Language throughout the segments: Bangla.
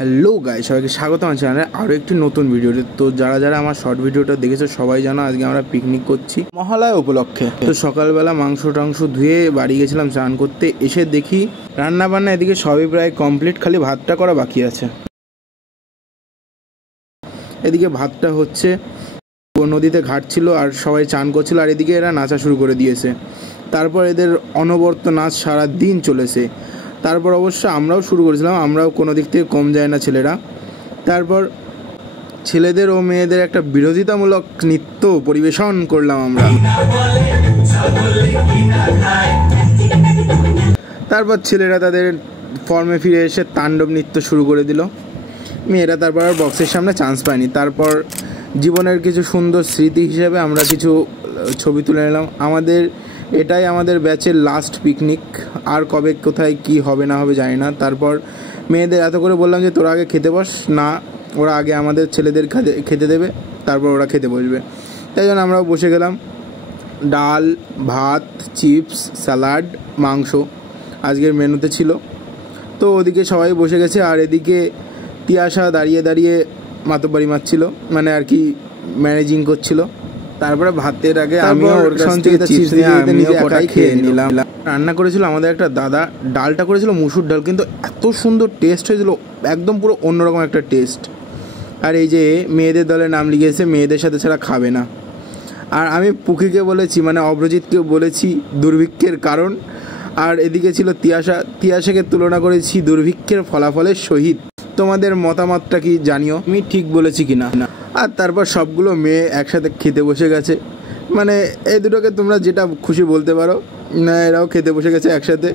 হ্যালো গাইস, সবাইকে স্বাগত আমার চ্যানেলে আরও একটি নতুন ভিডিওতে। তো যারা যারা আমার শর্ট ভিডিওটা দেখেছো সবাই জানো আজকে আমরা পিকনিক করছি মহালয়া উপলক্ষে। তো সকালবেলা মাংস টাংস ধুয়ে বাড়ি গেছিলাম স্নান করতে, এসে দেখি রান্না বান্না এদিকে সবই প্রায় কমপ্লিট, খালি ভাতটা করা বাকি আছে। এদিকে ভাতটা হচ্ছে, নদীতে ঘাট ছিল আর সবাই চান করছিল, আর এদিকে এরা নাচা শুরু করে দিয়েছে। তারপর এদের অনবরত নাচ সারা দিন চলেছে। তারপর অবশ্য আমরাও শুরু করেছিলাম, আমরাও কোনো দিক থেকে কম যায় না ছেলেরা। তারপর ছেলেদের ও মেয়েদের একটা বিরোধিতামূলক নৃত্য পরিবেশন করলাম আমরা। তারপর ছেলেরা তাদের ফর্মে ফিরে এসে তাণ্ডব নৃত্য শুরু করে দিল। মেয়েরা তারপর আর বক্সের সামনে চান্স পায়নি। তারপর জীবনের কিছু সুন্দর স্মৃতি হিসেবে আমরা কিছু ছবি তুলে নিলাম। এটাই আমাদের ব্যাচের লাস্ট পিকনিক, আর কবে কোথায় কি হবে না হবে জানি না। তারপর মেয়েদের এত করে বললাম যে তোরা আগে খেতে বস, না ওরা আগে আমাদের ছেলেদের খেতে দেবে, তারপর ওরা খেতে বসবে। তাই জন্য আমরাও বসে গেলাম। ডাল, ভাত, চিপস, স্যালাড, মাংস আজকের মেনুতে ছিল। তো ওদিকে সবাই বসে গেছে, আর এদিকে তিয়াশা দাঁড়িয়ে দাঁড়িয়ে মাতব্বারি মারছিল, মানে আর কি ম্যানেজিং করছিল। তারপরে ভাতের আগে আমিও ওর কাছ থেকে চিপস নিয়ে একাই খেয়ে নিলাম। রান্না করেছিল আমাদের একটা দাদা, ডালটা করেছিল মুসুর ডাল, কিন্তু এত সুন্দর টেস্ট হয়েছিল, একদম পুরো অন্যরকম একটা টেস্ট। আর এই যে মেয়েদের দলে নাম লিখেছে, মেয়েদের সাথে ছাড়া খাবে না। আর আমি পুকিকে বলেছি, মানে অভ্রজিৎকে বলেছি দুর্ভিক্ষের কারণ। আর এদিকে ছিল তিয়াশাকে তুলনা করেছি দুর্ভিক্ষের ফলাফলের সহিত। তোমাদের মতামতটা কি জানিও, আমি ঠিক বলেছি কি না। আর তারপর সবগুলো মেয়ে একসাথে খেতে বসে গেছে, মানে এই দুটোকে তোমরা যেটা খুশি বলতে পারো, না এরাও খেতে বসে গেছে একসাথে।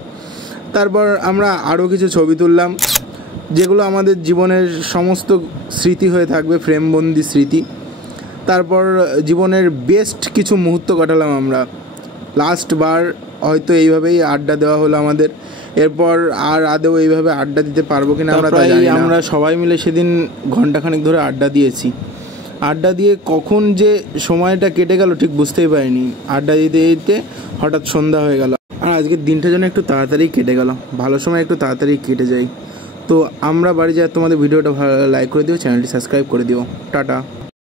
তারপর আমরা আরও কিছু ছবি তুললাম, যেগুলো আমাদের জীবনের সমস্ত স্মৃতি হয়ে থাকবে, ফ্রেমবন্দি স্মৃতি। তারপর জীবনের বেস্ট কিছু মুহূর্ত কাটালাম আমরা। লাস্টবার হয়তো এইভাবেই আড্ডা দেওয়া হলো আমাদের, এরপর আর আদৌ এইভাবে আড্ডা দিতে পারবো কিনা আমরা সবাই মিলে সেদিন ঘন্টাখানেক ধরে আড্ডা দিয়েছি। আড্ডা দিয়ে কখন যে সময়টা কেটে গেল ঠিক বুঝতেই পারিনি। আড্ডা দিতে দিতে হঠাৎ সন্ধ্যা হয়ে গেল, আর আজকের দিনটা যেন একটু তাড়াতাড়ি কেটে গেল, ভালো সময় একটু তাড়াতাড়ি কেটে যায়। তো আমরা বাড়ি যাই, তোমাদের ভিডিওটা ভালো লাইক করে দিও, চ্যানেলটি সাবস্ক্রাইব করে দিও। টাটা।